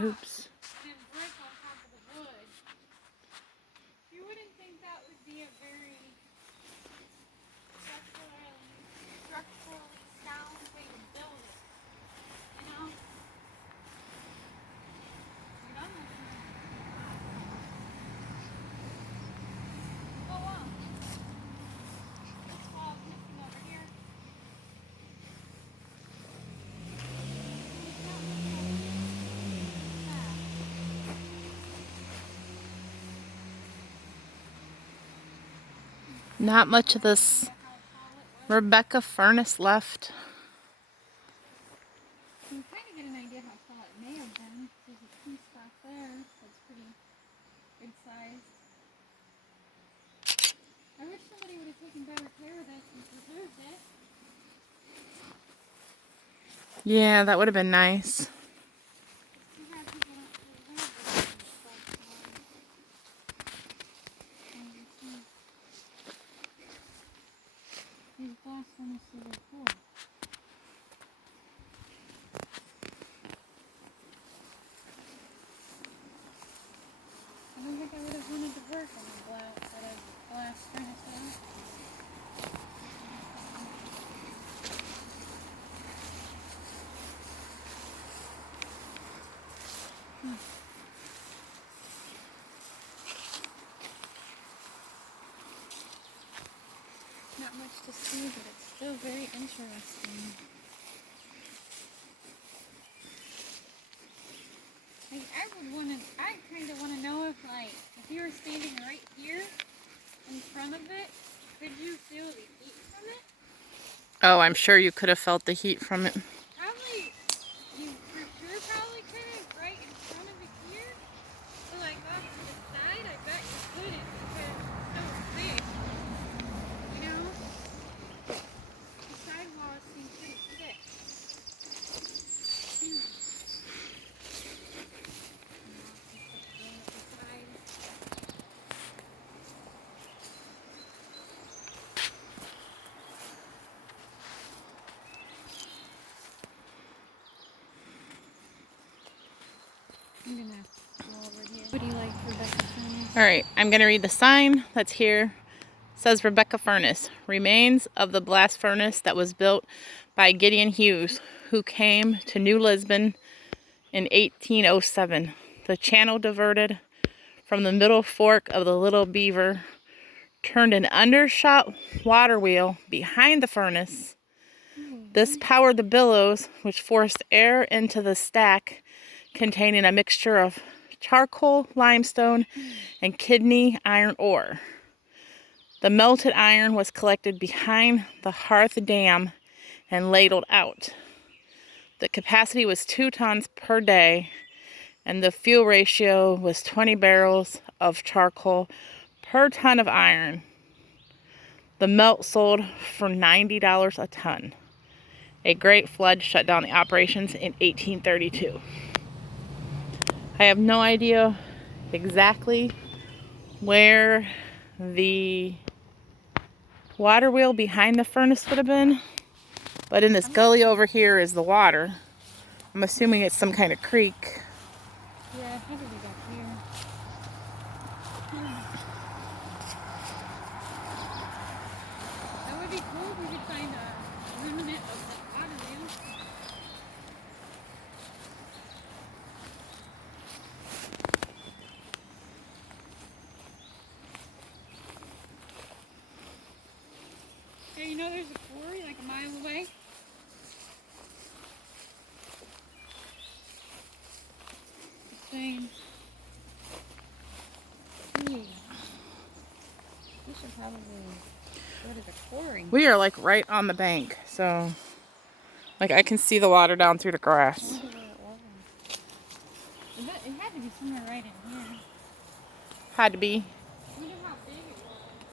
Oops. and brick on top of the wood. You wouldn't think that would be a very structurally sound way to build it. You know? You'd almost know. Oh wow. This wall's missing over here. Not much of this Rebecca furnace left. You can kind of get an idea how tall it may have been. There's a piece back there that's pretty good size. I wish somebody would have taken better care of this and preserved it. Yeah, that would have been nice. Too bad people don't preserve this kind of stuff. These glass furnaces are cool. I don't think I would have wanted to work on a glass furnace. Not much to see, but it's still very interesting. I kind of want to know if you were standing right here in front of it, could you feel the heat from it? Oh, I'm sure you could have felt the heat from it. Probably, you for sure probably could have right in front of it here, but like off to the side, I bet you couldn't because it's so thick, you know? The sidewalls seem pretty thick. I'm gonna go over here. What do you like, Rebecca Furnace? All right, I'm going to read the sign that's here. It says Rebecca Furnace, remains of the blast furnace that was built by Gideon Hughes, who came to New Lisbon in 1807. The channel diverted from the middle fork of the Little Beaver, turned an undershot water wheel behind the furnace. This powered the billows, which forced air into the stack containing a mixture of charcoal, limestone, and kidney iron ore. The melted iron was collected behind the hearth dam and ladled out. The capacity was 2 tons per day, and the fuel ratio was 20 barrels of charcoal per ton of iron. The melt sold for $90 a ton. A great flood shut down the operations in 1832. I have no idea exactly where the water wheel behind the furnace would have been, but in this gully over here is the water. I'm assuming it's some kind of creek. Yeah, it had to be back here. That would be cool if we could find a remnant of the water wheel. Hey, you know there's a quarry like a mile away? Insane. We should probably go to the quarry. We are like right on the bank, so like I can see the water down through the grass. I wonder where it was. It had to be somewhere right in here. Had to be.